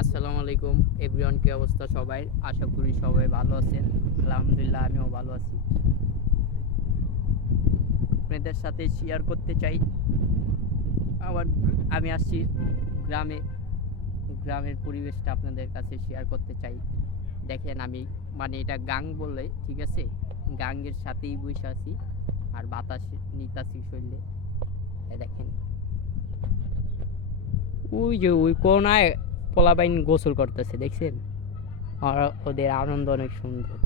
আসসালামু আলাইকুম এভরিওয়ান কি অবস্থা সবাই? আশা করি সবাই ভালো আছেন। আলহামদুলিল্লাহ আমিও ভালো আছি। আপনাদের সাথে শেয়ার করতে চাই। আবার আমি আসছি গ্রামে। গ্রামের পরিবেশটা আপনাদের কাছে শেয়ার করতে চাই। দেখেন আমি মানে এটা গাং বললে ঠিক আছে? গাঙ্গের সাথেই বসে আছি। আর বাতাস নিতাছি শরীরে এই দেখেন ওই যে ওই কোনায় পোলাবাইন গোসল করতেছে দেখছেন? আর ওদের আনন্দ অনেক সুন্দর।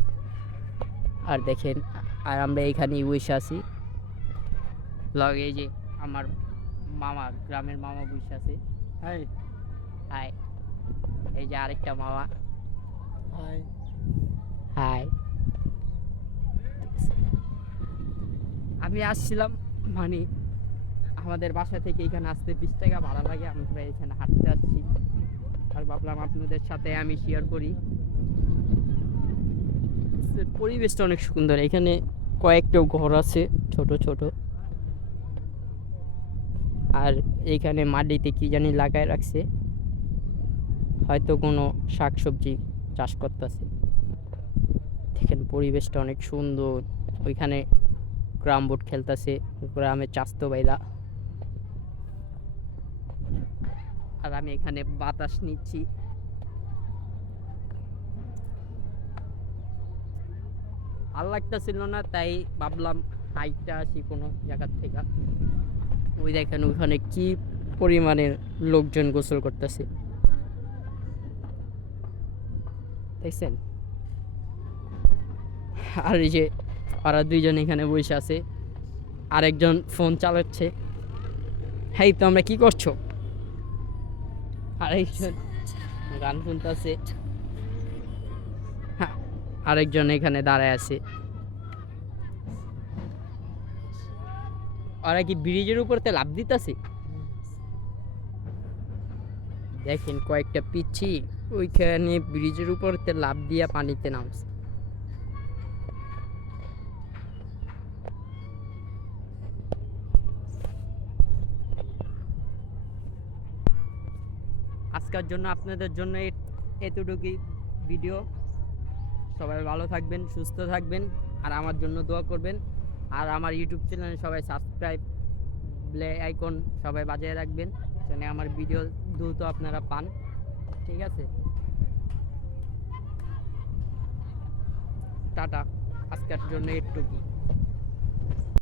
আর দেখেন আর আমরা এখানেই বসে আছি। লগে যে আমার মামা গ্রামের মামা বসে আছে। হাই হাই এই যে আরেকটা মামা। হাই হাই আমি আসছিলাম মানে আমাদের বাসা থেকে এখানে আসতে বিশ টাকা ভাড়া লাগে, আমরা এখানে হাঁটতে আসছি। আর ভাবলাম আপনাদের সাথে আমি শেয়ার করি। পরিবেশটা অনেক সুন্দর, এখানে কয়েকটা ঘর আছে, ছোট ছোট। আর এইখানে মাটিতে কি জানি লাগায় রাখছে। হয়তো কোনো শাকসবজি চাষ করতেছে। দেখেন পরিবেশটা অনেক সুন্দর। ওইখানে গ্রাম বোর্ড খেলতেছে, গ্রামে চাস্তো বাইরা আর আমি এখানে বাতাস নিচ্ছি। ভালো লাগতেছিল না, তাই ভাবলাম হাইটটা আসি কোনো জায়গার থেকে। ওই দেখেন ওইখানে কি পরিমাণের লোকজন গোসল করতেছে। দেখছেন? আর এই যে ওরা দুইজন এখানে বসে আছে। আরেকজন ফোন চালাচ্ছে। হ্যাঁ তো আমরা কি করছ? আরেকজন। গান শুনতেছে। আরেকজন এখানে দাঁড়ায় আছে। ওরা কি ব্রিজের উপরতে লাভ দিতেছে? দেখেন কয়েকটা পিচ্ছি, ওইখানে ব্রিজের উপরতে লাভ দিয়া পানিতে নামছে। আজকের জন্য আপনাদের জন্য এতটুকুই ভিডিও। সবাই ভালো থাকবেন, সুস্থ থাকবেন, আর আমার জন্য দোয়া করবেন। আর আমার ইউটিউব চ্যানেলে সবাই সাবস্ক্রাইব ব্লে আইকন সবাই বাজিয়ে রাখবেন, যেন আমার ভিডিও দ্রুত আপনারা পান। ঠিক আছে? টাটা। আজকের জন্য একটুকুই